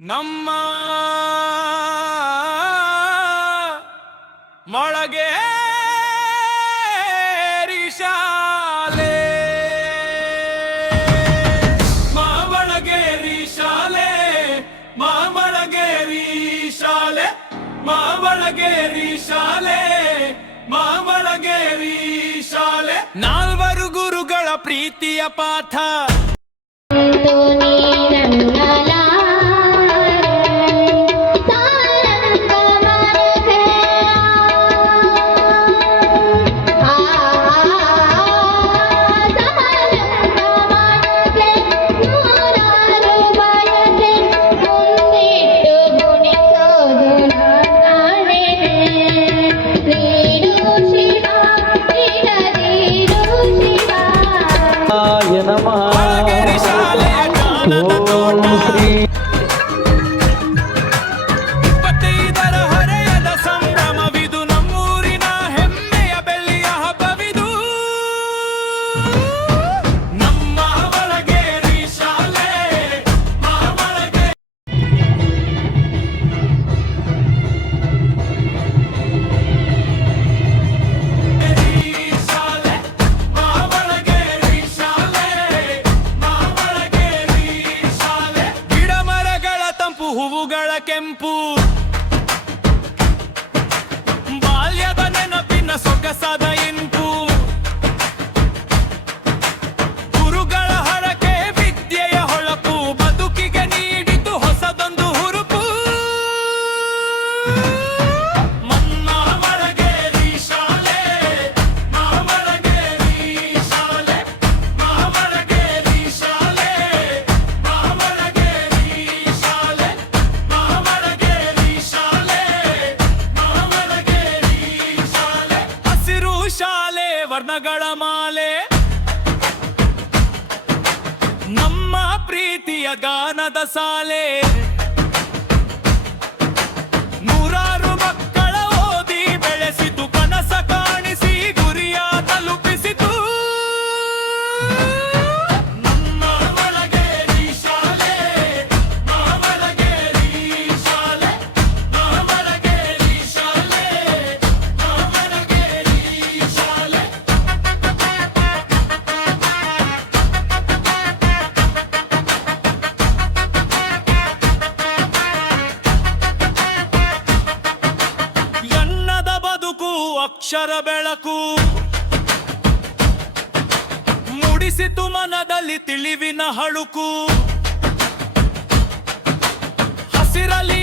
ನಮ್ಮ ಮೊಳಗೇರಿ ಶಾಲೆ ಮಾಮಳಗೇರಿ ಶಾಲೆ ಮಾಮಳಗೇರಿ ಶಾಲೆ ಮಾಮಳಗೇರಿ ಶಾಲೆ ಮಾಮಳಗೇರಿ ಶಾಲೆ ನಾಲ್ವರು ಗುರುಗಳ ಪ್ರೀತಿಯ ಪಾಠ ಹೂವುಗಳ ಕೆಂಪು ಬಾಲ್ಯದ ನೆನಪಿನ ಸೊಗಸಾದ ಇಂಪು ಗುರುಗಳ ಹರಕೆ ವಿದ್ಯೆಯ ಹೊಳಪು ಬದುಕಿಗೆ ನೀಡಿತು ಹೊಸದೊಂದು ಹುರುಪು ಮಾಮಳಗೇರಿ ಶಾಲೆ ಮಾಮಳಗೇರಿ ಶಾಲೆ ಮಾಮಳಗೇರಿ ಶಾಲೆ ಮಾಮಳಗೇರಿ ಶಾಲೆ ಹಸಿರು ಶಾಲೆ ವರ್ಣಗಳ ಮಾಲೆ ನಮ್ಮ ಪ್ರೀತಿಯ ಗಾನದ ಸಾಲೆ ನೂರಾರು ಮಕ್ಕಳ ಓದಿ ಬೆಳೆಸಿತು ಕನಸ ಕಾಣಿಸಿ ಗುರಿಯ ತಲುಪಿಸಿತು ನಮ್ಮ ಮೊಳಗೇರಿ ಶಾಲೆ ಮಾಮಳಗೇರಿ ಶಾಲೆ ಮಾಮಳಗೇರಿ ಶಾಲೆ ಮಾಮಳಗೇರಿ ಶಾಲೆ ಎನ್ನದ ಬದುಕು ಅಕ್ಷರ ಬೆಳಕು ಮೂಡಿಸಿತು ಮನದಲ್ಲಿ ತಿಳಿವಿನ ಹಳುಕು ಹಸಿರಲಿ